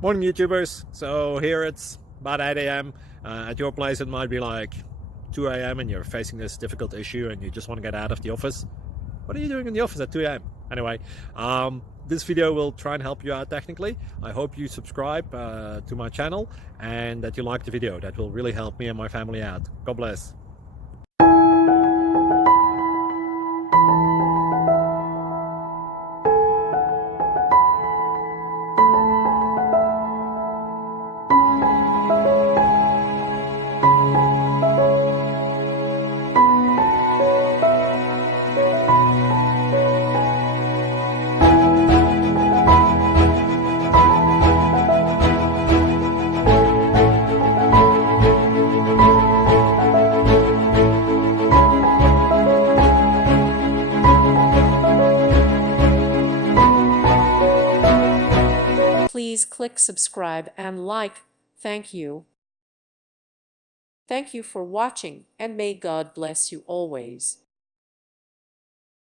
Morning YouTubers. So here it's about 8 a.m. At your place it might be like 2 a.m. and you're facing this difficult issue and you just want to get out of the office. What are you doing in the office at 2 a.m.? Anyway, this video will try and help you out technically. I hope you subscribe to my channel and that you like the video. That will really help me and my family out. God bless. Please click subscribe and like. Thank you. Thank you for watching, and may God bless you always.